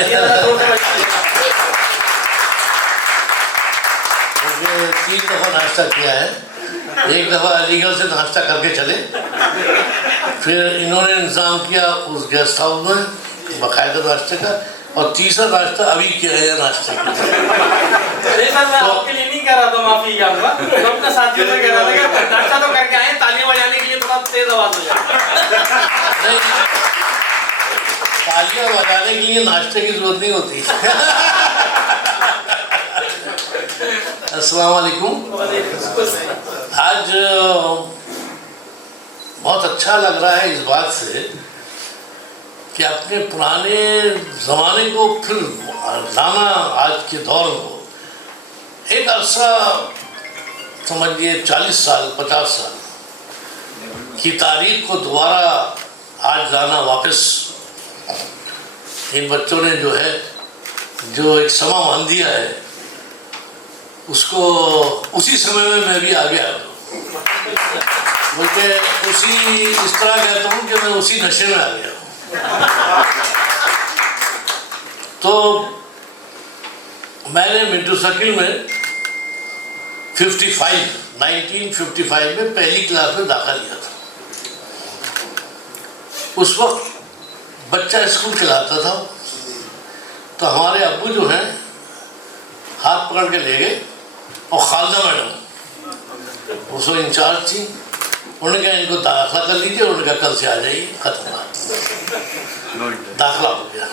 3 दफ़ा नाश्ता किया है। एक दफ़ा अलीगढ़ से नाश्ता करके चले, फिर इन्होंने इंतज़ाम किया उस गेस्ट हाउस में बाकायदा नाश्ते का, और तीसरा नाश्ता अभी किया है नाश्ते का। मैं आपके लिए नहीं कह रहा था, माफी चाहूंगा, तो अपने साथियों से कह रहा था कि नाश्ता तो करके आए, तालियां बजाने के लिए थोड़ा तेज आवाज हो जाए। नहीं, तालियां बजाने के लिए नाश्ते की जरूरत नहीं होती। अस्सलाम वालेकुम। आज बहुत अच्छा लग रहा है इस बात से कि अपने पुराने ज़माने को फिर लाना आज के दौर को, एक अरसा समझिए 40 साल 50 साल की तारीख को दोबारा आज लाना वापस। इन बच्चों ने जो एक समा मान दिया है, उसको उसी समय में मैं भी आ गया, बल्कि इस तरह कहता हूँ कि मैं उसी नशे में आ गया। तो मैंने मिंटू सर्किल में 1955 में पहली क्लास में दाखिला लिया था। उस वक्त बच्चा स्कूल चलाता था, तो हमारे अब्बू जो हैं हाथ पकड़ के ले गए, और खालदा मैडम उसको इंचार्ज थी, उन्होंने कहा इनको दाखिला कर लीजिए। उन्होंने कहा कल से आ जाइए, खत्म बात, दाखिला हो गया।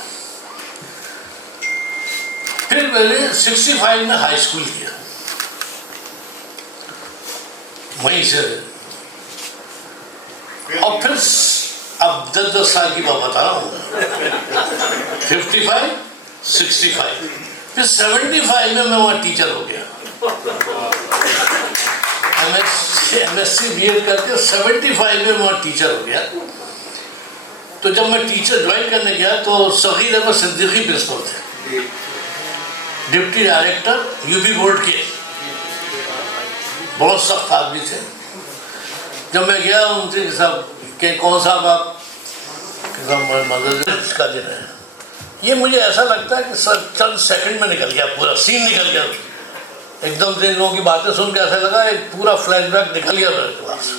फिर मैंने 65 में हाई स्कूल किया, वहीं से, और फिर अब 10 साल की बात बता रहा हूँ, 55, 65, फिर 75 में मैं वहाँ टीचर हो गया। MSc BEd करके 75 में वहाँ टीचर हो गया। तो जब मैं टीचर ज्वाइन करने गया तो सगीर अहमद सिद्दीकी प्रिंसिपल थे, डिप्टी डायरेक्टर यूपी बोर्ड के, बहुत सख्त आदमी थे। जब मैं गया उनसे साहब कि कौन साहब आप मदरसे का दिन है, ये मुझे ऐसा लगता है कि सर चंद सेकंड में निकल गया, पूरा सीन निकल गया एकदम से। इन लोगों की बातें सुन के ऐसा लगा एक पूरा फ्लैशबैक निकल गया मेरे पास।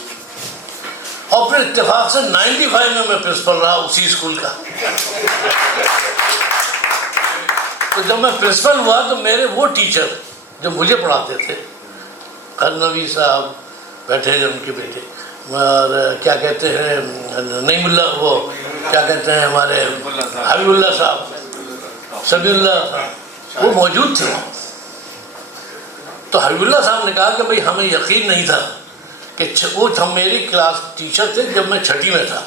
और फिर इत्तेफाक से 95 में मैं प्रिंसिपल रहा उसी स्कूल का। तो जब मैं प्रिंसिपल हुआ तो मेरे वो टीचर जो मुझे पढ़ाते थे, नवी साहब बैठे उनके बेटे, और क्या कहते हैं नईमुल्ला, वो क्या कहते हैं हमारे हबीबुल्ला साहब, सबीउल्ला साहब, वो मौजूद थे। तो हबीबुल्ला साहब ने कहा कि भाई हमें यकीन नहीं था कि वो हम मेरी क्लास टीचर थे जब मैं 6ठी में था।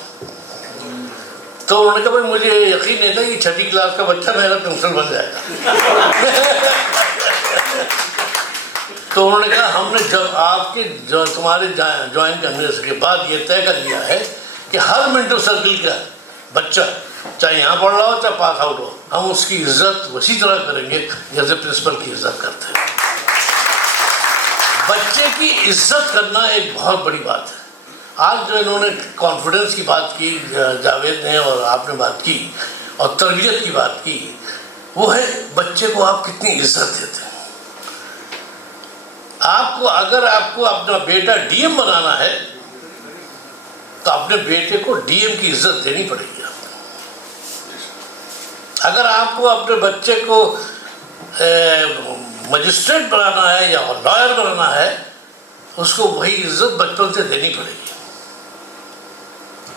तो उन्होंने कहा भाई मुझे यकीन नहीं था कि 6ठी क्लास का बच्चा मेरा प्रिंसिपल बन जाएगा। तो उन्होंने कहा हमने जब आपके तुम्हारे ज्वाइन करने के बाद ये तय कर लिया है कि हर मिंटू सर्किल का बच्चा चाहे यहाँ पढ़ रहा हो चाहे पास आउट हो, हम उसकी इज्जत उसी तरह करेंगे जैसे प्रिंसिपल की इज्जत करते हैं। बच्चे की इज्जत करना एक बहुत बड़ी बात है। आज जो इन्होंने कॉन्फिडेंस की बात की, जावेद ने और आपने बात की, और तरबियत की बात की, वो है बच्चे को आप कितनी इज्जत देते हैं। अगर आपको अपना बेटा डीएम बनाना है तो अपने बेटे को डीएम की इज्जत देनी पड़ेगी आपको। अगर आपको अपने बच्चे को मजिस्ट्रेट बनाना है या लॉयर बनाना है, उसको वही इज्जत बचपन से देनी पड़ेगी।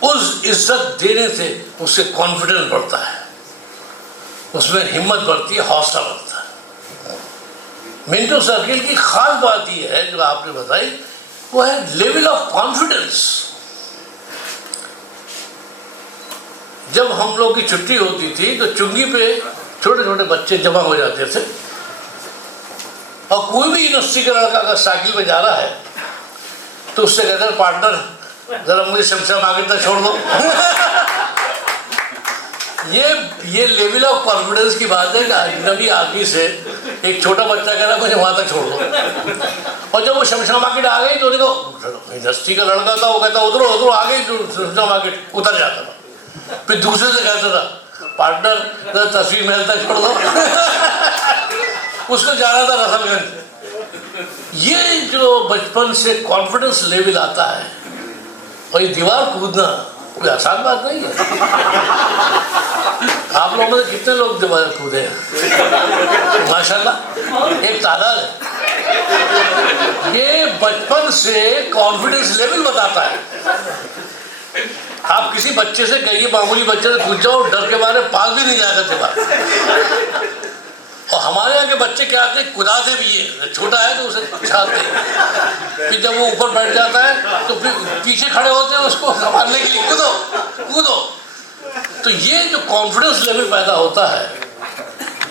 उस इज्जत देने से उससे कॉन्फिडेंस बढ़ता है, उसमें हिम्मत बढ़ती है, हौसला बढ़ता है। मिंटू सर्किल की खास बात यह है जो आपने बताई, वो है लेवल ऑफ कॉन्फिडेंस। जब हम लोग की छुट्टी होती थी तो चुंगी पे छोटे छोटे बच्चे जमा हो जाते थे, और कोई भी यूनिवर्सिटी का लड़का अगर साइकिल पे जा रहा है तो उससे कहते हैं पार्टनर जरा मुझे शमशा मांगे तक छोड़ दो। ये लेवल ऑफ कॉन्फिडेंस की बात है कि अजनबी आदमी से एक छोटा बच्चा कह रहा है मुझे वहाँ तक छोड़ दो, और जब वो शमशा मार्केट आ गई तो देखो यूनिवर्सिटी का लड़का था, वो कहता उधरो उधरो आ गई, शमशा मार्केट उतर जाता था। फिर दूसरे से कहता था पार्टनर तस्वीर महल तक छोड़ दो। उसको जाना था रसलगंज। ये जो बचपन से कॉन्फिडेंस लेवल आता है, और ये दीवार कूदना कोई आसान बात नहीं है। आप लोगों में कितने लोग दीवार कूदे हैं? माशाल्लाह, एक तादाद है। ये बचपन से कॉन्फिडेंस लेवल बताता है। आप किसी बच्चे से कहिए, मामूली बच्चे से पूछ जाओ, डर के मारे पास भी नहीं जाएगा दीवार। और हमारे यहाँ के बच्चे क्या आते हैं, कुदाते भी है, छोटा है तो उसे उछालते हैं, फिर जब वो ऊपर बैठ जाता है तो फिर पीछे खड़े होते हैं उसको संभालने के लिए, कूदो कूदो। तो ये जो कॉन्फिडेंस लेवल पैदा होता है,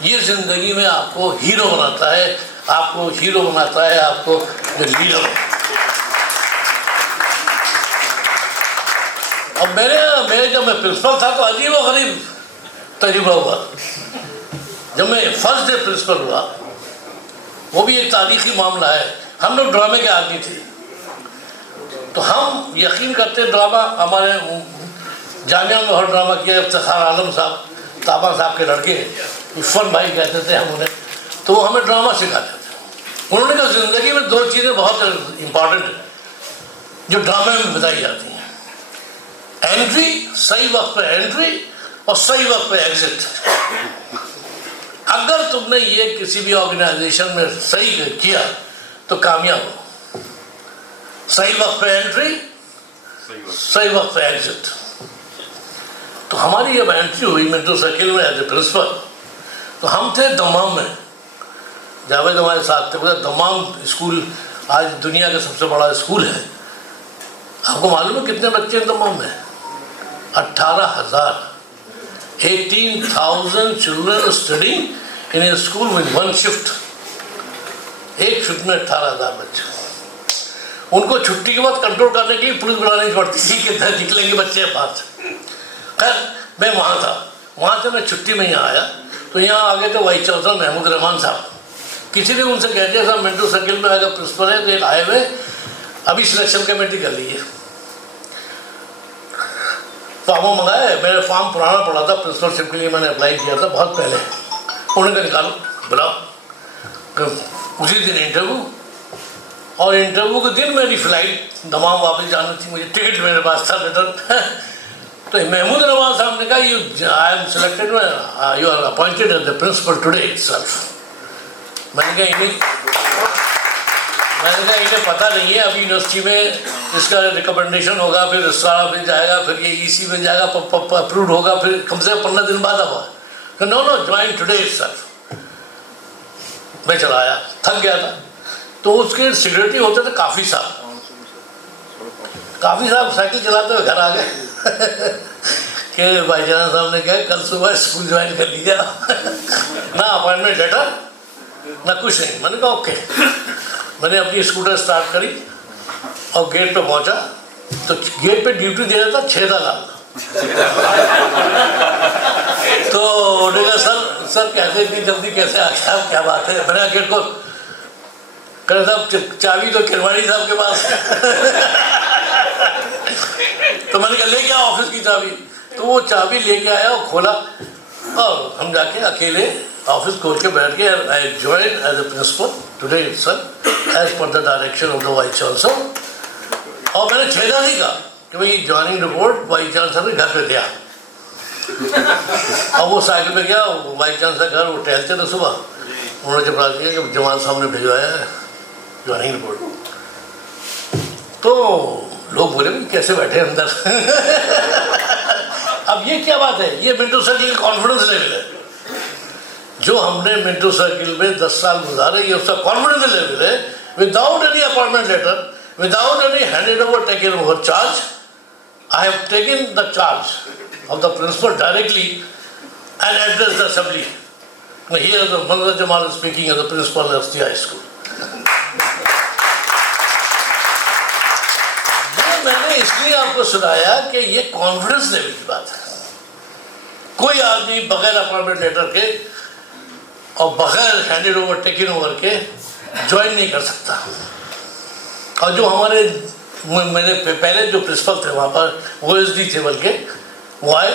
ये जिंदगी में आपको हीरो बनाता है, आपको हीरो बनाता है, आपको जो लीडर। अब मेरे जब मैं प्रिंसिपल था तो अजीब और गरीब तजुर्बा हुआ। जब मैं फर्स्ट डे प्रिंसिपल हुआ, वो भी एक तारीखी मामला है। हम लोग ड्रामे के आदमी थे, तो हम यकीन करते ड्रामा, हमारे जामिया में हर ड्रामा किया। इफ्तिखार आलम साहब, ताबा साहब के लड़के, इरफान भाई कहते थे हम उन्हें, तो वो हमें ड्रामा सिखाते थे। उन्होंने कहा जिंदगी में दो चीज़ें बहुत इंपॉर्टेंट हैं जो ड्रामे में बताई जाती हैं, एंट्री, सही वक्त पे एंट्री, और सही वक्त पे एग्जिट। अगर तुमने ये किसी भी ऑर्गेनाइजेशन में सही किया तो कामयाब हो। सही वक्त पे एंट्री, सही वक्त पे एग्जिट। तो हमारी जब एंट्री हुई मेट्रो सर्किल में एज ए प्रिंसिपल, तो हम थे दमाम में, जावेद हमारे साथ थे। बोला दमाम स्कूल आज दुनिया का सबसे बड़ा स्कूल है। आपको मालूम है कितने बच्चे हैं दमाम में? 18,000, 18,000 children study in A school with one shift. एक शिफ्ट में 18,000 बच्चे। उनको छुट्टी के बाद कंट्रोल करने के लिए पुलिस बुलानी पड़ती थी कि निकलेंगे बच्चे बाहर से। खैर मैं वहाँ था, वहाँ से मैं छुट्टी में यहाँ आया, तो यहाँ आ गए थे वाइस चांसलर महमूद रहमान साहब। किसी ने उनसे कह दिया साहब मेट्रो सर्किल में अगर प्रिंसिपल है तो एक आए हुए, अभी सिलेक्शन कमेटी कर लीजिए। फॉर्म मंगाए, मेरे फॉर्म पुराना पड़ा था, प्रिंसिपलशिप के लिए मैंने अप्लाई किया था बहुत पहले। उन्होंने कहा निकालो, बुलाओ। उसी दिन इंटरव्यू, और इंटरव्यू के दिन मेरी फ्लाइट दमाम वापस जानी थी, मुझे टिकट मेरे पास था रिटर्न। तो महमूद रहमान साहब ने कहा you I am selected, you are appointed as the principal today itself. मैंने कहा इन्हें पता नहीं है, अभी यूनिवर्सिटी में इसका रिकमेंडेशन होगा, फिर रजिस्ट्रार ऑफिस जाएगा, फिर ये ईसी में जाएगा, अप्रूव होगा, फिर कम से कम 15 दिन बाद हुआ। No join today itself. मैं चला आया, थक गया था। तो उसके सिक्योरिटी होते थे काफ़ी साहब साइकिल चलाते हुए घर आ गए कि भाईजान साहब ने कहा कल सुबह स्कूल ज्वाइन कर लीजिए। ना अपॉइंटमेंट लेटर ना कुछ नहीं। मैंने कहा ओके। मैंने अपनी स्कूटर स्टार्ट करी और गेट पे पहुंचा, तो गेट पे ड्यूटी दे रहा था 6 लाल। तो उन्होंने कहा सर कैसे इतनी जल्दी कैसे आ गया, क्या बात है? मैंने गेट को कहा साहब चाबी तो किरवाणी साहब के पास है। तो मैंने कहा लेके आओ ऑफिस की चाबी। तो वो चाबी लेके आया और खोला, और हम जाके अकेले ऑफिस खोल के बैठ गए। I join as a principal today itself as per the direction of the vice chancellor. और मैंने छेदा नहीं कहा कि भाई ज्वाइनिंग रिपोर्ट वाइस चांसलर के घर पे दिया। और वो साइकिल पे गया, वाइस चांसलर घर, वो टहलते थे सुबह। उन्होंने जब दिया कि जमाल साहब ने भिजवाया है ज्वाइनिंग रिपोर्ट। तो लोग बोले कैसे बैठे अंदर। अब ये क्या बात है? ये मिंटो सर्किल कॉन्फिडेंस लेवल है। जो हमने मिंटो सर्किल में 10 साल गुजारे, ये उसका कॉन्फिडेंस लेवल है। Without any appointment letter, without any handed over taken over charge, I have taken the charge of the principal directly and address the assembly. Now here the Manzar Jamal is speaking as the principal of the high school. ये मैंने इसलिए आपको सुनाया कि ये confidence level की बात है। कोई आदमी बगैर अपॉइंटमेंट लेटर के और बगैर हैंडेड ओवर टेकन ओवर के ज्वाइन नहीं कर सकता। और जो हमारे मेरे पहले जो प्रिंसिपल थे वहाँ पर, वो SD थे, बल्कि वो आए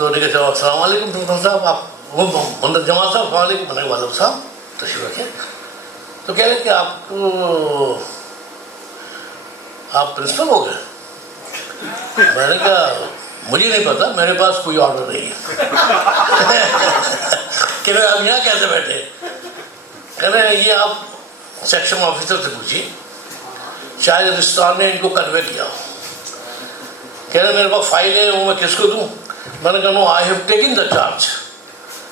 तो उन्होंने कहा अस्सलाम वालेकुम प्रिंसिपल साहब, आप वो मोहम्मद जमाल साहब अस्सलाम वालेकुम। मैंने कहा वालेकुम साहब, तशरीफ रखें। तो कह रहे कि आप प्रिंसिपल हो गए। मैंने कहा मुझे नहीं पता, मेरे पास कोई ऑर्डर नहीं है। कह रहे आप यहाँ कैसे बैठे? कह रहे ये आप सेक्शन ऑफिसर से पूछिए, शायद रजिस्ट्रार ने इनको कन्वे किया। कह रहे मेरे पास फाइल है, वो मैं किसको दूँ? मैंने कहा no, I have taken the charge,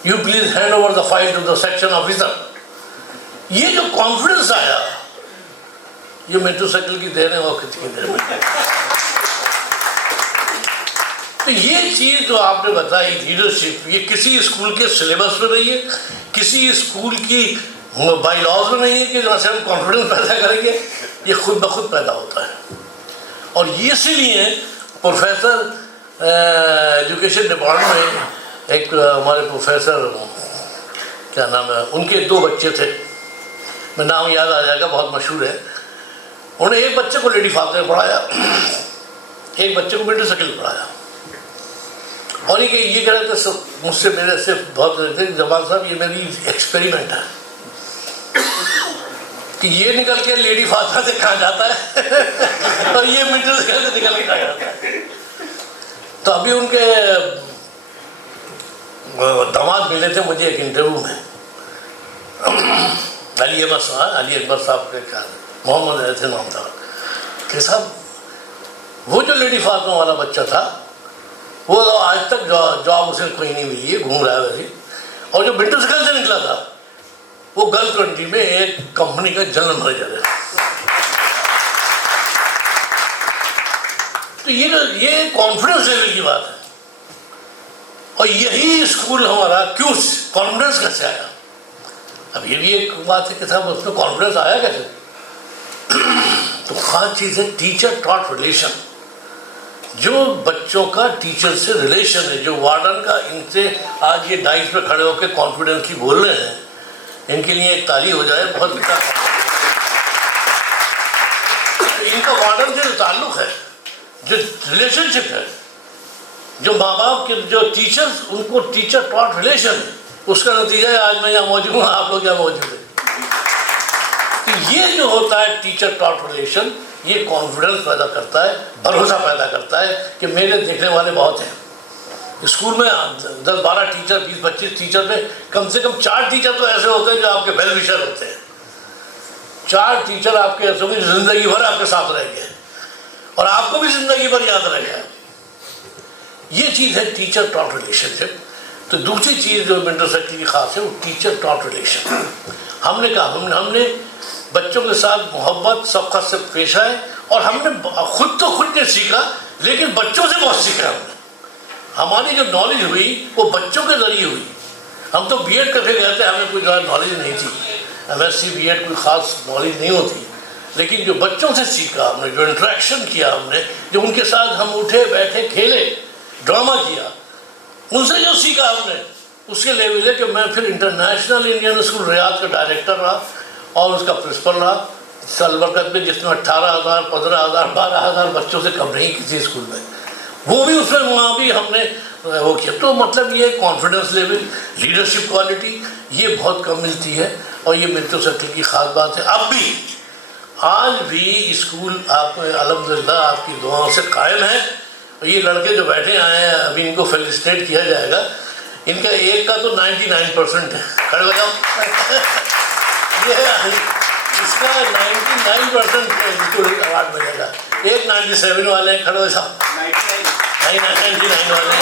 you please hand over the file to the section officer. ये जो कॉन्फिडेंस आया, ये मेट्रो साइकिल की देन है और किसकी देन है? तो ये चीज़ जो आपने बताई लीडरशिप, ये किसी स्कूल के सिलेबस में नहीं है, किसी स्कूल की बाई लॉज में नहीं है कि जहाँ से हम कॉन्फिडेंस पैदा करेंगे, ये खुद ब खुद पैदा होता है। और ये इसीलिए प्रोफेसर एजुकेशन डिपार्टमेंट में एक हमारे प्रोफेसर क्या नाम है, उनके 2 बच्चे थे, मैं नाम याद आ जाएगा, बहुत मशहूर है। उन्होंने एक बच्चे को लेडी फादर में पढ़ाया, एक बच्चे को मिडिल सेकेंड पढ़ाया। और ये कह रहे थे मुझसे, मेरे से बहुत थे जमाल साहब, ये मेरी एक्सपेरिमेंट है कि ये निकल के लेडी फादर से कहाँ जाता है और ये मिडिल सेकेंड से निकल के कहाँ जाता है। तो अभी उनके दामाद मिले थे मुझे एक इंटरव्यू में, अली अकबर साहब के क्या मोहम्मद ऐसे नाम था कि साहब वो जो लेडी फातिमा वाला बच्चा था वो आज तक जॉब उसे कोई नहीं मिली है, घूम रहा है वैसे। और जो मिडिल सेकेंड से निकला था वो गल्फ कंट्री में एक कंपनी का जनरल मैनेजर है। तो ये कॉन्फिडेंस लेवल की बात है। और यही स्कूल हमारा क्यों कॉन्फिडेंस कैसे आया? अब ये भी एक बात है कि साहब उसमें कॉन्फिडेंस आया कैसे? तो खास चीज़ है टीचर टॉट रिलेशन। जो बच्चों का टीचर से रिलेशन है, जो वार्डन का इनसे आज ये डाइस पे खड़े होकर कॉन्फिडेंसली बोल रहे हैं, इनके लिए एक ताली हो जाए। बहुत अच्छा इनका वार्डन से जो ताल्लुक है, जो रिलेशनशिप है, जो माँ बाप के जो टीचर्स, उनको टीचर टॉट रिलेशन है, उसका नतीजा है आज मैं यहाँ मौजूद हूँ, आप लोग यहाँ मौजूद हैं। तो ये जो होता है टीचर टॉट रिलेशन, ये कॉन्फिडेंस पैदा करता है, भरोसा पैदा करता है कि मेरे देखने वाले बहुत हैं। स्कूल में 10-12 टीचर, 20-25 टीचर में कम से कम 4 टीचर तो ऐसे होते हैं जो आपके वेल विशर होते हैं। 4 टीचर आपके ऐसे होंगे जो जिंदगी भर आपके साथ रहेंगे और आपको भी जिंदगी भर याद रहेगा। ये चीज़ है टीचर टॉट रिलेशनशिप। तो दूसरी चीज़ जो मेंटर सर्कल की खास है वो टीचर टॉट रिलेशन। हमने कहा हमने बच्चों के साथ मोहब्बत सबका से पेश आए और हमने खुद ने सीखा, लेकिन बच्चों से बहुत सीखा हमने। हमारी जो नॉलेज हुई वो बच्चों के जरिए हुई। हम तो बीएड करके गए थे, हमें कोई ज़्यादा नॉलेज नहीं थी, एमएससी बीएड कोई ख़ास नॉलेज नहीं होती, लेकिन जो बच्चों से सीखा हमने, जो इंटरेक्शन किया हमने, जो उनके साथ हम उठे बैठे खेले, ड्रामा किया, उनसे जो सीखा हमने, उसके लेवल है कि मैं फिर इंटरनेशनल इंडियन स्कूल रियाद का डायरेक्टर रहा और उसका प्रिंसिपल रहा सलबरकत में, जिसमें 18,000, 15,000, 12,000 बच्चों से कम नहीं किसी स्कूल में, वो भी उसमें वहाँ भी हमने वो किया। तो मतलब ये कॉन्फिडेंस लेवल, लीडरशिप क्वालिटी, ये बहुत कम मिलती है और ये मेट्रो सर्कल की ख़ास बात है। अब भी आज भी स्कूल आप अल्हम्दुलिल्लाह आपकी दुआओं से कायम है। ये लड़के जो बैठे आए हैं अभी इनको फेलिसिटेट किया जाएगा। इनका एक का तो 99% है, खड़े हो जाओ। ये इसका 99% इनको अवार्ड मिलेगा। एक 97 वाले हैं, खड़े हो जाओ। 99 वाले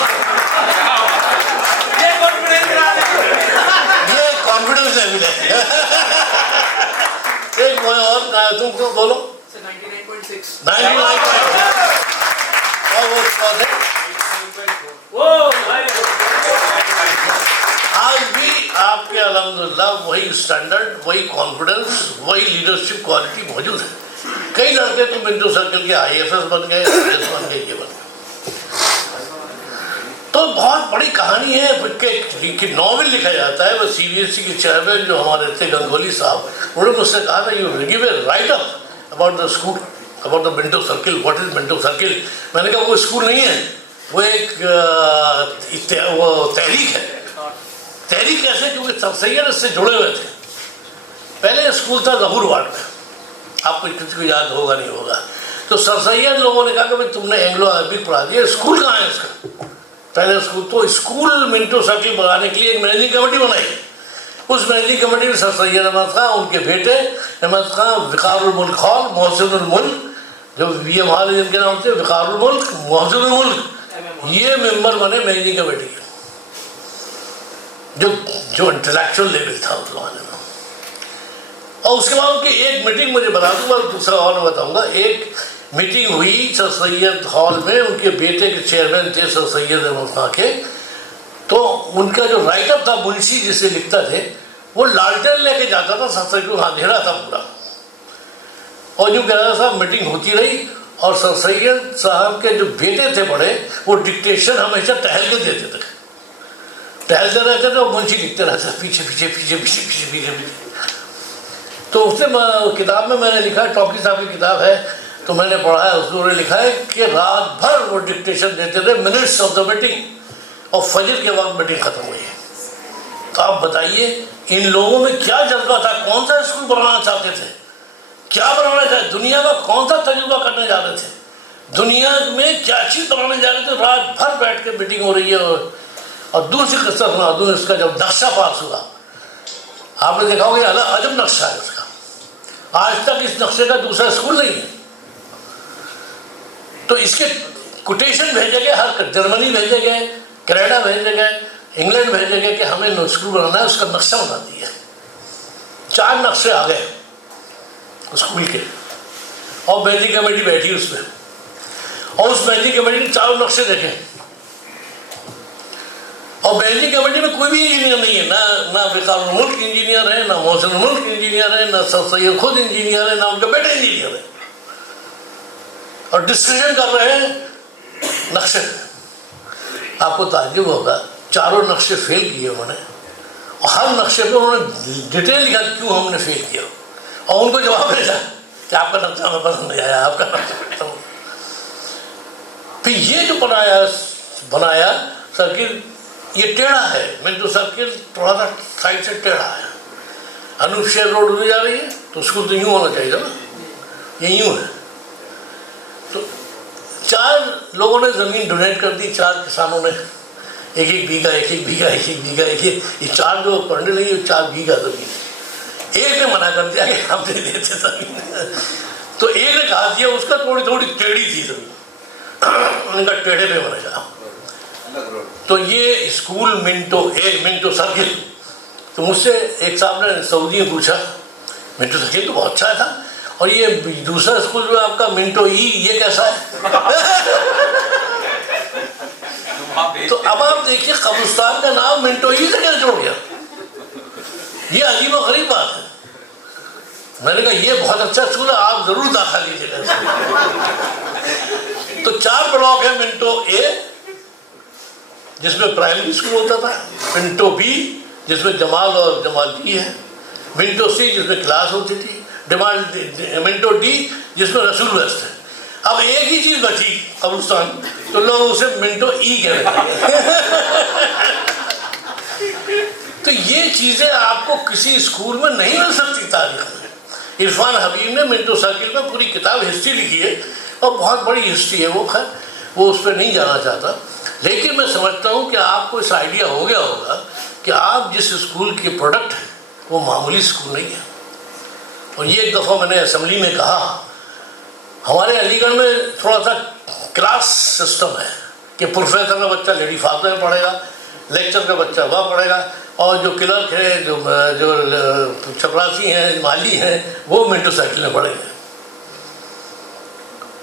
ये कॉन्फिडेंस लेवल है। एक और तुमको बोलो 99.6 और वो आज भी आपके अल्हम्दुलिल्लाह वही स्टैंडर्ड, वही कॉन्फिडेंस, वही लीडरशिप क्वालिटी मौजूद है। कई लड़के तो मेट्रो सर्कल के IAS बन गए, IAS बन गए, ये बन गए। तो बहुत बड़ी कहानी है कि नॉवेल लिखा जाता है। वो CBSE के चेयरमैन जो हमारे थे गंगोली साहब, उन्होंने मुझसे कहा था you give a right up about the school, about the Minto circle, what is Minto circle. मैंने कहा वो स्कूल नहीं है, वो एक वो तहरीक है। तहरीक कैसे? क्योंकि सर सैयद इससे जुड़े हुए थे। पहले स्कूल था ज़हूर वार्ड में, आपको किसी को याद होगा नहीं होगा। तो सर सैयद लोगों ने कहा कि भाई तुमने एंग्लो अरबिक पढ़ा दिया, स्कूल कहाँ है इसका? पहले स्कूल तो स्कूल मिंटो सर्किल बनाने के लिए एक मैनेजिंग कमेटी बनाई। उस मैनेजिंग कमेटी में सर सैयद अहमद खां, उनके बेटे अहमद खां, विकारुल मुल्क हॉल, मोहसिनुल मुल्क, जो VM हॉल जिनके नाम थे, विकारुल मुल्क, मोहसिनुल मुल्क, ये मेंबर बने मैनेजिंग कमेटी के। जो इंटेलेक्चुअल लेवल था उस जमाने में। और उसके बाद उनकी एक मीटिंग मुझे बता दूंगा, दूसरा और बताऊंगा। एक मीटिंग हुई सर सैयद हॉल में, उनके बेटे के चेयरमैन थे सर सैयद अहमद खां के। तो उनका जो राइटअप था, मुंशी जिसे लिखता थे, वो लालटेन लेके जाता था सर सैयद को, अंधेरा था पूरा, और यूँ कह रहा था। मीटिंग होती रही और सर सैयद साहब के जो बेटे थे बड़े, वो डिक्टेशन हमेशा टहल के देते थे, टहलते रहते थे और मुंशी लिखते रहते थे पीछे पीछे पीछे पीछे पीछे पीछे पीछे। तो उसने किताब में मैंने लिखा है, टॉकी साहब की किताब है, तो मैंने पढ़ा है, उसने लिखा है कि रात भर वो डिक्टेशन देते थे, मिनट्स ऑफ द मीटिंग, और फजर के बाद मीटिंग खत्म हुई है। तो आप बताइए इन लोगों में क्या जज्बा था? कौन सा स्कूल बनाना चाहते थे? क्या बनाना चाहते? दुनिया का कौन सा तजुर्बा करने जा रहे थे? दुनिया में क्या चीज़ बनाने जा रहे थे? रात भर बैठ के मीटिंग हो रही है। और दूसरी किस्सा सुना दूँ, इसका जब नक्शा पास हुआ, आपने देखा होगा, अलग अजब नक्शा है उसका। आज तक इस नक्शे का दूसरा स्कूल नहीं है। तो इसके कोटेशन भेजे गए, हर जर्मनी भेजे गए, कनाडा भेजे गए, इंग्लैंड भेजे गए कि हमें स्कूल बनाना है, उसका नक्शा बना दिया। 4 नक्शे आ गए स्कूल के, और मैनेजिंग कमेटी बैठी उसमें, और उस मैनेजिंग कमेटी ने 4 नक्शे देखे। और मैनेजिंग कमेटी में कोई भी इंजीनियर नहीं है, ना विकारुल मुल्क इंजीनियर है, ना मोहसिनुल मुल्क इंजीनियर है, ना सर सैयद खुद इंजीनियर है, ना उनका बेटा इंजीनियर है। और डिस्कशन कर रहे हैं नक्शे। आपको ताज्जुब होगा, 4 नक्शे फेल किए उन्होंने, और हर नक्शे पे उन्होंने डिटेल लिखा क्यों हमने फेल किया, और उनको जवाब भेजा कि आपका नक्शा हमें पसंद नहीं आया, आपका नक्शा। फिर ये जो बनाया सर्किल, ये टेढ़ा है। मिंटो सर्किल थोड़ा सा साइड से टेढ़ा है। अनूप शेर रोड उधर जा रही है, तो उसको तो यूँ होना चाहिए था ना, ये यूँ है। तो 4 लोगों ने ज़मीन डोनेट कर दी, 4 किसानों ने 1-1 बीघा, 1-1 बीघा, 1-1 बीघा, 1-1। ये 4 जो पढ़ने लगी, 4 बीघा ज़मीन। एक ने मना कर दिया कि हम दे देते ज़मीन। तो एक ने कहा दिया, उसका थोड़ी थोड़ी टेढ़ी थी ज़मीन, उनका टेढ़े पे बनेगा। तो ये स्कूल मिंटो सर्किल। तो मुझसे एक साहब ने सऊदी में पूछा, मिंटो सर्किल तो बहुत अच्छा था, और ये दूसरा स्कूल जो आपका मिंटो ई, ये कैसा है? तो अब आप देखिए कब्रिस्तान का नाम मिंटो ई से कैसे जोड़ गया? ये अजीब और गरीब बात है। मैंने कहा ये बहुत अच्छा स्कूल है, आप जरूर दाखिला लीजिएगा। तो 4 ब्लॉक है। मिंटो ए जिसमें प्राइमरी स्कूल होता था, मिंटो बी जिसमें जमाल और जमाल डी है, मिंटो सी जिसमें क्लास होती थी, मिंटो डी जिसमें रसूल वेस्ट है। अब एक ही चीज़ बची कब्रिस्तान, तो लोग उसे मिंटो ई कह रहे हैं। तो ये चीज़ें आपको किसी स्कूल में नहीं मिल सकती तारीख में। इरफान हबीब ने मिंटो सर्किल में पूरी किताब हिस्ट्री लिखी है, और बहुत बड़ी हिस्ट्री है वो। खैर वो उस पर नहीं जाना चाहता, लेकिन मैं समझता हूँ कि आपको इस आइडिया हो गया होगा कि आप जिस स्कूल के प्रोडक्ट हैं वो मामूली स्कूल नहीं है। और ये एक दफ़ा मैंने असेंबली में कहा, हमारे अलीगढ़ में थोड़ा सा क्लास सिस्टम है कि प्रोफेसर का बच्चा लेडी फादर में पढ़ेगा, लेक्चर का बच्चा वह पढ़ेगा, और जो क्लर्क है, जो चपरासी हैं, माली हैं, वो मिंटो सर्किल में पढ़ेंगे।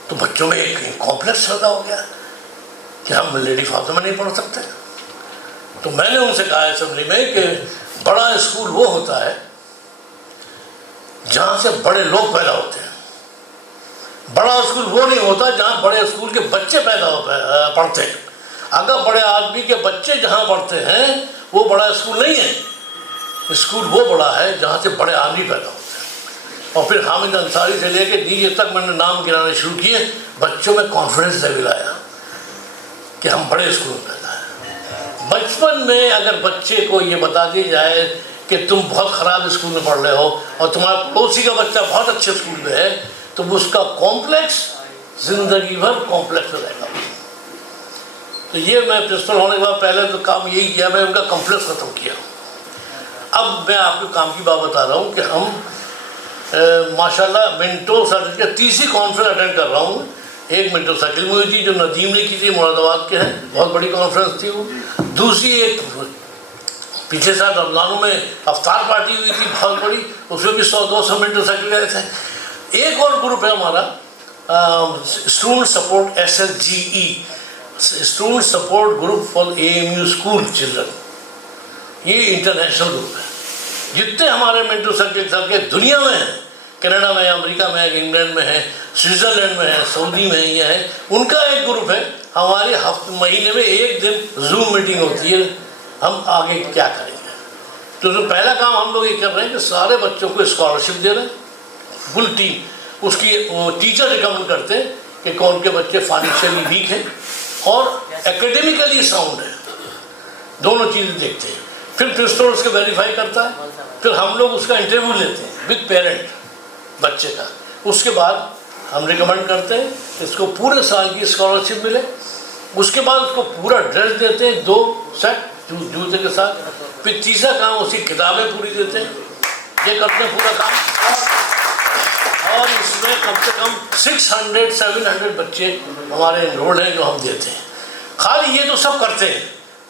तो बच्चों में एक कॉम्प्लेक्स पैदा हो गया कि हम लेडी फादर में नहीं पढ़ सकते। तो मैंने उनसे कहा असेंबली में कि बड़ा स्कूल वो होता है जहाँ से बड़े लोग पैदा होते हैं। बड़ा स्कूल वो नहीं होता जहाँ बड़े स्कूल के बच्चे पढ़ते हैं। अगर बड़े आदमी के बच्चे जहाँ पढ़ते हैं वो बड़ा स्कूल नहीं है। स्कूल वो बड़ा है जहाँ से बड़े आदमी पैदा होते हैं। और फिर हामिद अंसारी से लेकर नीचे तक मैंने नाम गिराने शुरू किए, बच्चों में कॉन्फिडेंस लेवल आया कि हम बड़े स्कूल में पैदा हैं। बचपन में अगर बच्चे को ये बता दी जाए कि तुम बहुत ख़राब स्कूल में पढ़ रहे हो और तुम्हारा पड़ोसी का बच्चा बहुत अच्छे स्कूल में है, तो उसका कॉम्प्लेक्स जिंदगी भर कॉम्प्लेक्स रहेगा। तो ये मैं प्रिंसिपल होने के बाद पहले तो काम यही किया, मैं उनका कॉम्प्लेक्स ख़त्म किया। अब मैं आपको काम की बात बता रहा हूँ कि हम माशाल्लाह मिंटो सर्किल के तीसरी कॉन्फ्रेंस अटेंड कर रहा हूँ। एक मिंटो सर्किल में हुई थी जो नदीम ने की थी, मुरादाबाद के हैं, बहुत बड़ी कॉन्फ्रेंस थी वो। दूसरी एक पिछले साल रमजानों में अफ्तार पार्टी हुई थी बहुत बड़ी, उसमें भी 100-200 मिनटो सर्किल गए थे। एक और ग्रुप है हमारा student support SSGE, student support group for AMU school children. ये इंटरनेशनल ग्रुप है। जितने हमारे मिंटो सर्किल सबके दुनिया में हैं, कनाडा में, अमेरिका में, इंग्लैंड में है, स्विट्ज़रलैंड में है, सऊदी में ये है, उनका एक ग्रुप है। हमारे महीने में एक दिन जूम मीटिंग होती है, हम आगे क्या करेंगे। तो जो पहला काम हम लोग ये कर रहे हैं कि सारे बच्चों को स्कॉलरशिप दे रहे हैं, फुल टीम। उसकी टीचर रिकमेंड करते हैं कि कौन के बच्चे फाइनेंशियली वीक हैं और एकेडमिकली साउंड है, दोनों चीज़ें देखते हैं। फिर प्रिंसिपल उसको वेरीफाई करता है, फिर हम लोग उसका इंटरव्यू लेते हैं विद पेरेंट बच्चे का। उसके बाद हम रिकमेंड करते हैं इसको पूरे साल की स्कॉलरशिप मिले। उसके बाद उसको पूरा ड्रेस देते हैं, 2 सेट जूते के साथ। फिर तीसरा काम उसकी किताबें पूरी देते हैं। ये करते हैं पूरा काम। और इसमें कम से कम 600-700 बच्चे हमारे एनरोल्ड हैं जो हम देते हैं। खाली ये तो सब करते हैं,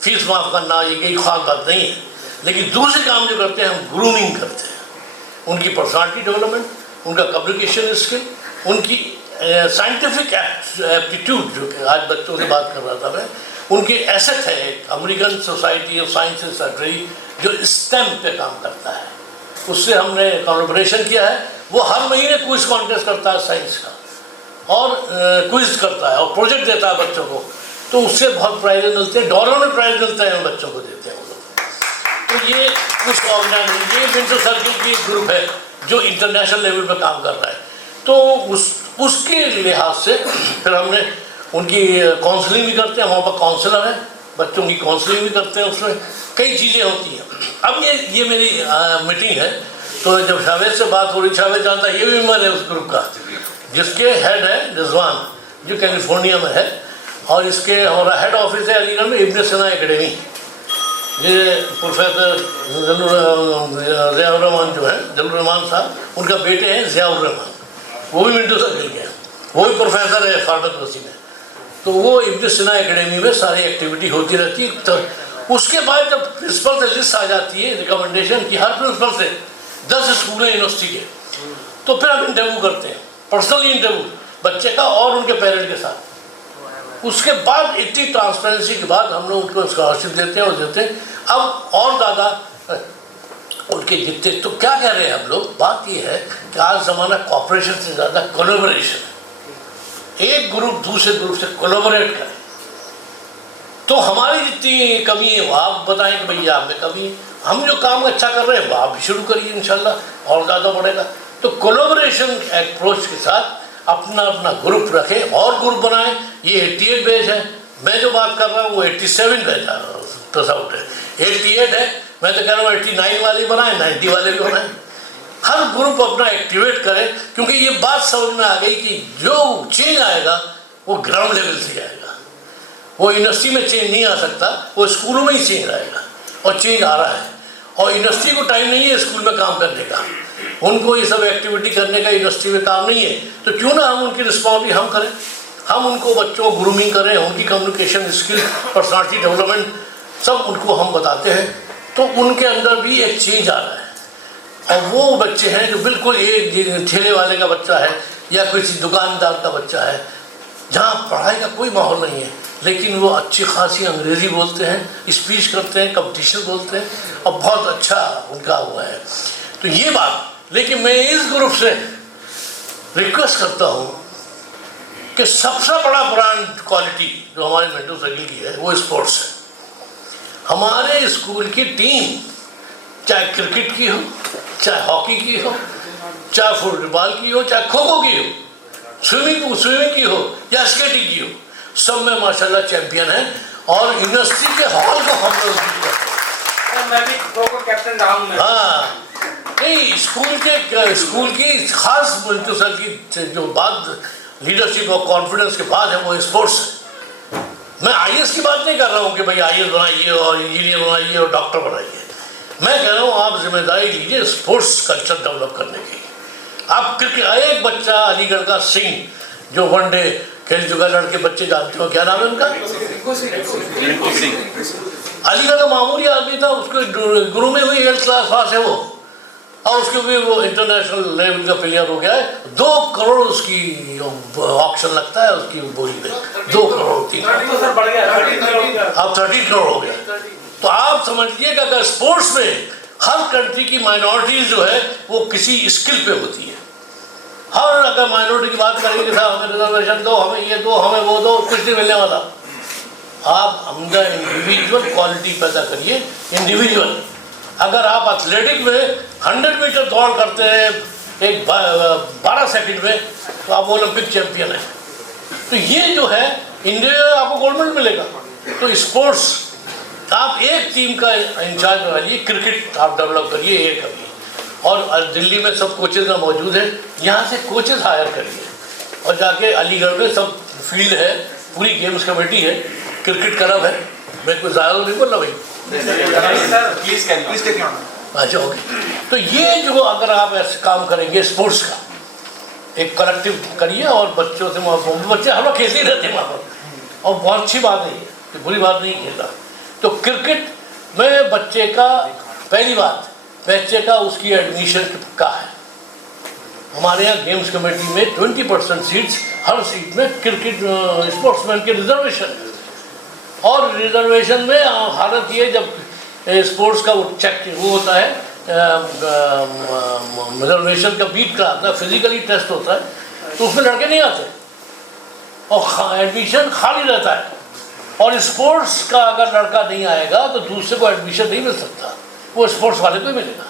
फीस माफ़ करना ये कोई खास बात नहीं है, लेकिन दूसरे काम जो करते हैं हम ग्रूमिंग करते हैं। उनकी पर्सनालिटी डेवलपमेंट, उनका कम्युनिकेशन स्किल, उनकी साइंटिफिक एप्टीट्यूड, जो कि आज बच्चों से बात कर रहा था मैं, उनकी एसेट है एक American society of science and surgery जो स्टेम पे काम करता है। उससे हमने कोलैबोरेशन किया है। वो हर महीने क्विज कॉन्टेस्ट करता है साइंस का, और क्विज करता है और प्रोजेक्ट देता है बच्चों को, तो उससे बहुत प्राइज मिलते हैं। डॉलर में प्राइज मिलता है, उन बच्चों को देते हैं वो लोग। तो ये कुछ ऑर्गेनाइज, ये मिंटो सर्किल की एक ग्रुप है जो इंटरनेशनल लेवल पर काम कर रहा है। तो उसके लिहाज से फिर हमने उनकी काउंसलिंग भी करते हैं। हमारे पास काउंसलर है, बच्चों की काउंसलिंग भी करते हैं। उसमें कई चीज़ें होती हैं। अब ये मेरी मीटिंग है, तो जब जावेद से बात हो रही, जावेद जानता है, ये भी मेंबर है उस ग्रुप का, जिसके हेड है रिजवान जो कैलिफोर्निया में है, और इसके हमारा हेड ऑफिस है अलीगढ़ में, इब्न सीना एकेडमी। ये प्रोफेसर ज़ियाउर रहमान जो है, ज़ियाउर रहमान साहब, उनका बेटे हैं ज़ियाउर रहमान, वो भी मिंटो सर्किल के हैं, वो भी प्रोफेसर है फार्मक यूनिवर्सिटी में। तो वो इब्न सीना एकेडमी में सारी एक्टिविटी होती रहती है। तो उसके बाद जब प्रिंसिपल से लिस्ट आ जाती है रिकमेंडेशन की, हर प्रिंसिपल से 10 स्कूल हैं यूनिवर्सिटी के, तो फिर हम इंटरव्यू करते हैं, पर्सनली इंटरव्यू बच्चे का और उनके पेरेंट के साथ। उसके बाद इतनी ट्रांसपेरेंसी के बाद हम लोग उनको स्कॉलरशिप देते हैं और देते हैं। अब और ज़्यादा उनके जितने, तो क्या कह रहे हैं हम लोग, बात ये है कि आज ज़माना कॉपरेशन से ज़्यादा कोलैबोरेशन है। एक ग्रुप दूसरे ग्रुप से कोलैबोरेट करें। तो हमारी जितनी कमी है वो आप बताएं कि भैया आप में कमी है, हम जो काम अच्छा कर रहे हैं वो आप भी शुरू करिए, इंशाल्लाह और ज़्यादा बढ़ेगा। तो कोलैबोरेशन अप्रोच के साथ अपना अपना ग्रुप रखें और ग्रुप बनाएं। ये 88 बैच है, मैं जो बात कर रहा हूँ वो 87 बैच है, 88 है। मैं तो कह रहा हूँ 89 वाले बनाएं, 90 वाले भी बनाएं। हर ग्रुप अपना एक्टिवेट करे, क्योंकि ये बात समझ में आ गई कि जो चेंज आएगा वो ग्राउंड लेवल से आएगा। वो यूनिवर्सिटी में चेंज नहीं आ सकता, वो स्कूलों में ही चेंज आएगा, और चेंज आ रहा है। और यूनिवर्सिटी को टाइम नहीं है स्कूल में काम करने का, उनको ये सब एक्टिविटी करने का यूनिवर्सिटी में काम नहीं है। तो क्यों ना हम उनकी रिस्पॉन्सिबिलिटी हम करें, हम उनको बच्चों को ग्रूमिंग करें, उनकी कम्युनिकेशन स्किल, पर्सनालिटी डेवलपमेंट सब उनको हम बताते हैं। तो उनके अंदर भी एक चेंज आ रहा है। और वो बच्चे हैं जो बिल्कुल एक ठेले वाले का बच्चा है या किसी दुकानदार का बच्चा है, जहाँ पढ़ाई का कोई माहौल नहीं है, लेकिन वो अच्छी खासी अंग्रेज़ी बोलते हैं, स्पीच करते हैं, कंपटीशन बोलते हैं, और बहुत अच्छा उनका हुआ है। तो ये बात, लेकिन मैं इस ग्रुप से रिक्वेस्ट करता हूँ कि सबसे बड़ा ब्रांड क्वालिटी जो हमारे मिंटो सर्किल की है वो स्पोर्ट्स है। हमारे स्कूल की टीम चाहे क्रिकेट की हो, चाहे हॉकी की हो, चाहे फुटबॉल की हो, चाहे खो खो की हो, स्विमिंग की हो या स्केटिंग की हो, सब में माशाल्लाह चैंपियन है और यूनिवर्सिटी के हॉल को हम लोग जीत करते हैं। मैं भी खो को कैप्टन रहा हूँ। हाँ नहीं, स्कूल की खास मंटू सर की जो बात लीडरशिप और कॉन्फिडेंस के बाद है वो स्पोर्ट्स है। मैं आईएएस की बात नहीं कर रहा हूँ कि भाई आईएएस बनाइए और इंजीनियर बनाइए और डॉक्टर बनाइए। मैं कह रहा हूँ आप जिम्मेदारी लीजिए स्पोर्ट्स कल्चर डेवलप करने की। आप क्रिकेट, एक बच्चा अलीगढ़ का सिंह जो वनडे खेल चुका, लड़के बच्चे जानते हो क्या नाम है उनका, अलीगढ़ का मामूली आदमी था, उसको गुरु में हुई 8th क्लास पास है वो, और उसके भी वो इंटरनेशनल लेवल का प्लेयर हो गया है। 2 करोड़ उसकी ऑक्शन लगता है उसकी बोली में, 2 करोड़ की, अब 30 करोड़ हो गया। तो आप समझिए कि अगर स्पोर्ट्स में हर कंट्री की माइनॉरिटीज जो है वो किसी स्किल पे होती है। हर अगर माइनॉरिटी की बात करेंगे कि साहब हमें रिजर्वेशन दो, हमें ये दो, हमें वो दो, कुछ नहीं मिलने वाला। आप अंदर इंडिविजुअल क्वालिटी पैदा करिए। इंडिविजुअल, अगर आप एथलेटिक में 100 मीटर दौड़ करते हैं एक 12 सेकंड में तो आप ओलंपिक चैंपियन हैं। तो ये जो है इंडिया आपको गोल्ड मेडल मिलेगा। तो स्पोर्ट्स आप एक टीम का इंचार्ज बनाइए, क्रिकेट आप डेवलप करिए एक अभी, और दिल्ली में सब कोचेज में मौजूद है, यहाँ से कोचेज हायर करिए और जाके अलीगढ़ में सब फील्ड है, पूरी गेम्स कमेटी है, क्रिकेट क्लब है। मैं कोई ज़्यादा नहीं बोल रहा भाई, अच्छा ओके। तो ये जो अगर आप ऐसे काम करेंगे स्पोर्ट्स का एक कलेक्टिव करिए और बच्चों से, बच्चे हम लोग खेलते ही रहते हैं वहाँ पर, और बहुत अच्छी बात है ये, बुरी बात नहीं खेलता। तो क्रिकेट में बच्चे का, पहली बात बच्चे का उसकी एडमिशन का है। हमारे यहाँ गेम्स कमेटी में 20% सीट्स, हर सीट में क्रिकेट स्पोर्ट्समैन के रिजर्वेशन है। और रिजर्वेशन में हालत ये, जब स्पोर्ट्स का वो चेक वो होता है, रिजर्वेशन का बीट कराता है, फिजिकली टेस्ट होता है, तो उसमें लड़के नहीं आते और एडमिशन खाली रहता है। और स्पोर्ट्स का अगर लड़का नहीं आएगा तो दूसरे को एडमिशन नहीं मिल सकता, वो स्पोर्ट्स वाले को ही मिलेगा।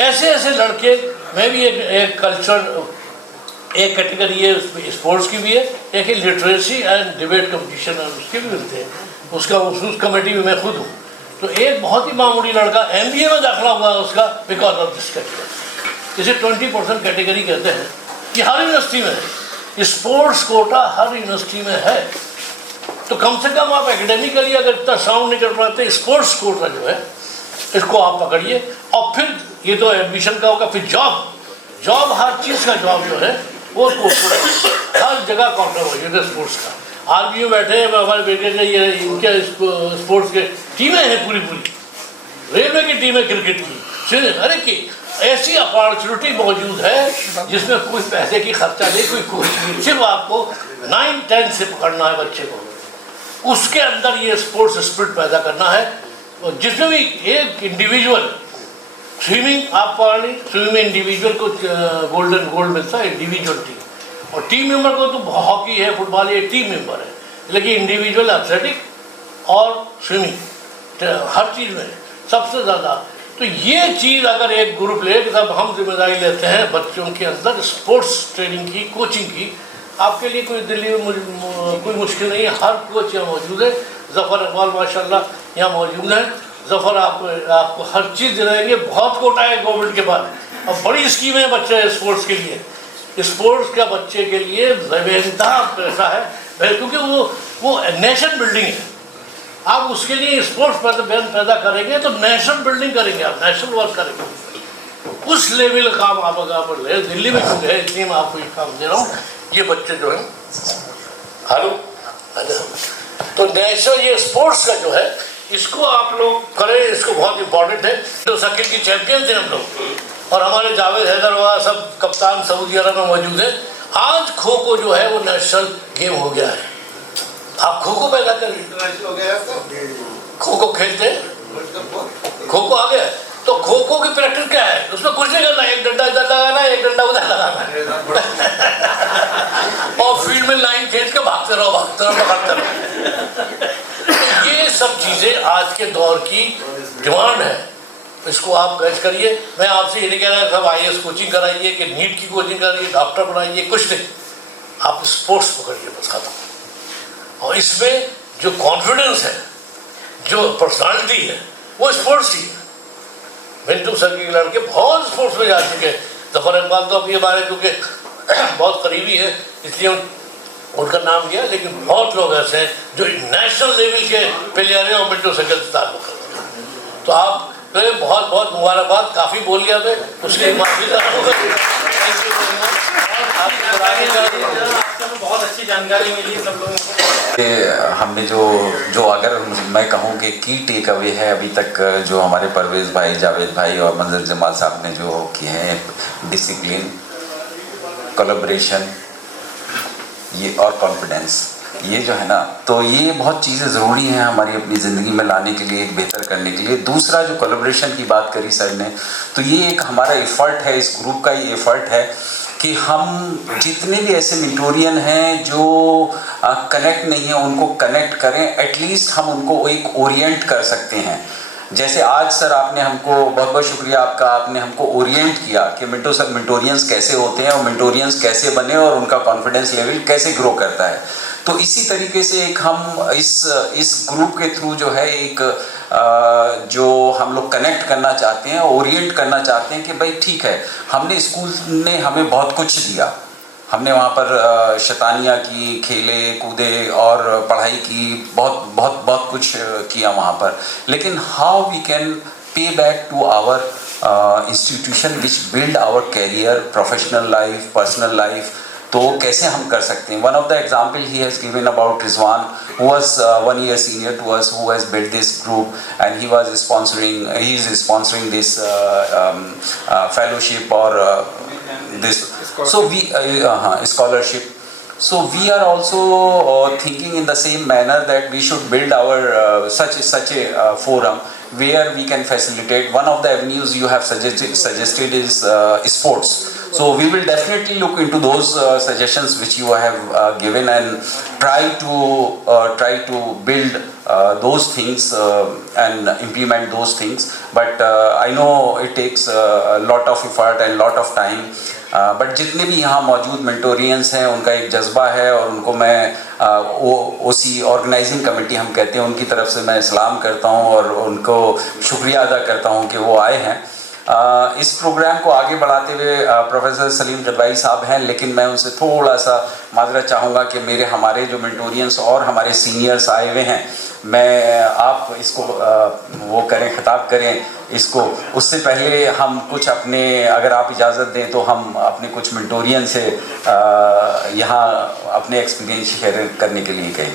ऐसे ऐसे लड़के में भी एक कल्चर, एक कैटेगरी है स्पोर्ट्स की भी है, एक लिटरेसी एंड डिबेट कंपटीशन है, उसके भी मिलते हैं। उसका उस कमेटी में मैं खुद हूँ। तो एक बहुत ही मामूली लड़का MBA में दाखिला हुआ है उसका, बिकॉज ऑफ दिस कैटेगरी। इसे 20% कैटेगरी कहते हैं कि हर यूनिवर्सिटी में है, स्पोर्ट्स कोटा हर यूनिवर्सिटी में है। तो कम से कम आप एकेडमिकली अगर इतना साउंड नहीं कर पाते, स्पोर्ट्स कोटा जो है इसको आप पकड़िए। और फिर ये तो एडमिशन का होगा, फिर जॉब हर चीज़ का जॉब जो है वो हर जगह काउंटर हो जाए स्पोर्ट्स का। आर्मी में बैठे हैं हमारे बेटे के, ये इनके स्पोर्ट्स के टीमें हैं, पूरी रेलवे की टीमें क्रिकेट की। अरे कि ऐसी अपॉर्चुनिटी मौजूद है जिसमें कोई पैसे की खर्चा नहीं, कोई कोच नहीं, सिर्फ आपको 9-10 से पकड़ना है बच्चे को, उसके अंदर ये स्पोर्ट्स स्पिरिट पैदा करना है। और जिसमें भी एक इंडिविजुअल स्विमिंग आप पकड़ी, स्विमिंग में इंडिविजुअल को गोल्ड मिलता है, इंडिविजुअल टीम, और टीम मेंबर को तो हॉकी है, फुटबॉल, ये टीम मेंबर है, लेकिन इंडिविजुअल एथलेटिक और स्विमिंग हर चीज़ में सबसे ज़्यादा। तो ये चीज़ अगर एक ग्रुप ले, तब हम जिम्मेदारी लेते हैं बच्चों के अंदर स्पोर्ट्स ट्रेनिंग की, कोचिंग की। आपके लिए कोई दिल्ली में कोई मुश्किल नहीं है, हर कोच यहाँ मौजूद है। जफ़र इकबाल माशाल्लाह यहाँ मौजूद है। जफ़र आपको हर चीज़ दिलाएंगे, बहुत कोटा है गवर्नमेंट के पास, और बड़ी स्कीम है बच्चे स्पोर्ट्स के लिए। स्पोर्ट्स का बच्चे के लिए बेइंतहा पैसा है, क्योंकि वो नेशन बिल्डिंग है। आप उसके लिए स्पोर्ट्स पैदा करेंगे तो नेशन बिल्डिंग करेंगे, आप नेशनल वर्क करेंगे। उस लेवल का काम आप अगर ले, दिल्ली में क्यों है, इसलिए मैं आपको ये काम दे रहा हूँ। ये बच्चे जो हैं, हेलो, तो नेशनल ये स्पोर्ट्स का जो है, इसको आप लोग करें, इसको बहुत इंपॉर्टेंट है। तो सर्किट की चैंपियन थे हम लोग, और हमारे जावेद हैदर वगैरह सब कप्तान सऊदी अरब में मौजूद है। आज खो खो जो है वो नेशनल गेम हो गया है। आप खो खो पैदा करिए, खो खो खेलते, खो खो आ गया। तो खो खो की प्रैक्टिस क्या है, उसमें कुछ नहीं करना, एक डंडा इधर लगाना है, एक डंडा उधर लगाना है और फील्ड में लाइन खींच के भागते रहो, भागते रहो। तो ये सब चीज़ें आज के दौर की डिमांड है, इसको आप कैच करिए। मैं आपसे ये नहीं कह रहा सब IAS कोचिंग कराइए कि नीट की कोचिंग कराइए, डॉक्टर बनाइए, कुछ नहीं, आप स्पोर्ट्स पकड़िए, बस खत्म। और इसमें जो कॉन्फिडेंस है, जो पर्सनालिटी है, वो स्पोर्ट्स ही है। मिंटू सर के लड़के बहुत स्पोर्ट्स में जा चुके हैं। जफर इकबाल तो अभी हमारे क्योंकि बहुत करीबी है इसलिए उनका नाम लिया, लेकिन बहुत लोग ऐसे हैं जो नेशनल लेवल के प्लेयर हैं और मिंटू सर के ताल्लुक रखते हैं। तो आप बहुत बहुत मुबारकबाद, काफ़ी बोल लिया मैं, उसके माफी चाहूँगा। बहुत अच्छी जानकारी मिली सब लोगों को। हमने जो अगर मैं कहूँ कि की टेक अवे है अभी तक जो हमारे परवेज़ भाई, जावेद भाई और मंजर जमाल साहब ने जो किए हैं, डिसिप्लिन, कोलैबोरेशन ये और कॉन्फिडेंस, ये जो है ना, तो ये बहुत चीज़ें ज़रूरी हैं हमारी अपनी ज़िंदगी में लाने के लिए, एक बेहतर करने के लिए। दूसरा जो कोलैबोरेशन की बात करी सर ने, तो ये एक हमारा एफ़र्ट है, इस ग्रुप का ये एफ़र्ट है कि हम जितने भी ऐसे मेंटोरियन हैं जो कनेक्ट नहीं है उनको कनेक्ट करें, एटलीस्ट हम उनको एक ओरिएंट कर सकते हैं। जैसे आज सर आपने हमको, बहुत बहुत शुक्रिया आपका, आपने हमको ओरिएंट किया कि मेंटोरियंस कैसे होते हैं और मेंटोरियंस कैसे बने और उनका कॉन्फिडेंस लेवल कैसे ग्रो करता है। तो इसी तरीके से एक हम इस ग्रुप के थ्रू जो है एक जो हम लोग कनेक्ट करना चाहते हैं, ओरिएंट करना चाहते हैं कि भाई ठीक है, हमने स्कूल ने हमें बहुत कुछ दिया, हमने वहाँ पर शैतानियाँ की, खेले कूदे और पढ़ाई की, बहुत बहुत बहुत कुछ किया वहाँ पर, लेकिन how we can pay back to our institution which build our career, professional life, personal life, तो कैसे हम कर सकते हैं। One of the example he has given about Rizwan, who was 1 year senior to us, who has built this group, and he is sponsoring this fellowship or this scholarship. So we are also thinking in the same manner that we should build our such a forum where we can facilitate. One of the avenues you have suggested is sports. So we will definitely look into those suggestions which you have given and try to build those things and implement those things. But I know it takes a lot of effort and lot of time. But जितने भी यहाँ मौजूद मेंटोरियंस हैं उनका एक जज्बा है और उनको मैं ओसी ऑर्गेनाइजिंग कमेटी हम कहते हैं उनकी तरफ से मैं सलाम करता हूँ और उनको शुक्रिया अदा करता हूँ कि वो आए हैं। इस प्रोग्राम को आगे बढ़ाते हुए प्रोफेसर सलीम क़दवाई साहब हैं, लेकिन मैं उनसे थोड़ा सा माजरत चाहूँगा कि हमारे जो मेंटोरियंस और हमारे सीनियर्स आए हुए हैं, मैं आप इसको वो करें, खिताब करें इसको। उससे पहले हम कुछ अपने, अगर आप इजाज़त दें तो हम अपने कुछ मेंटोरियन से यहाँ अपने एक्सपीरियंस शेयर करने के लिए कहें।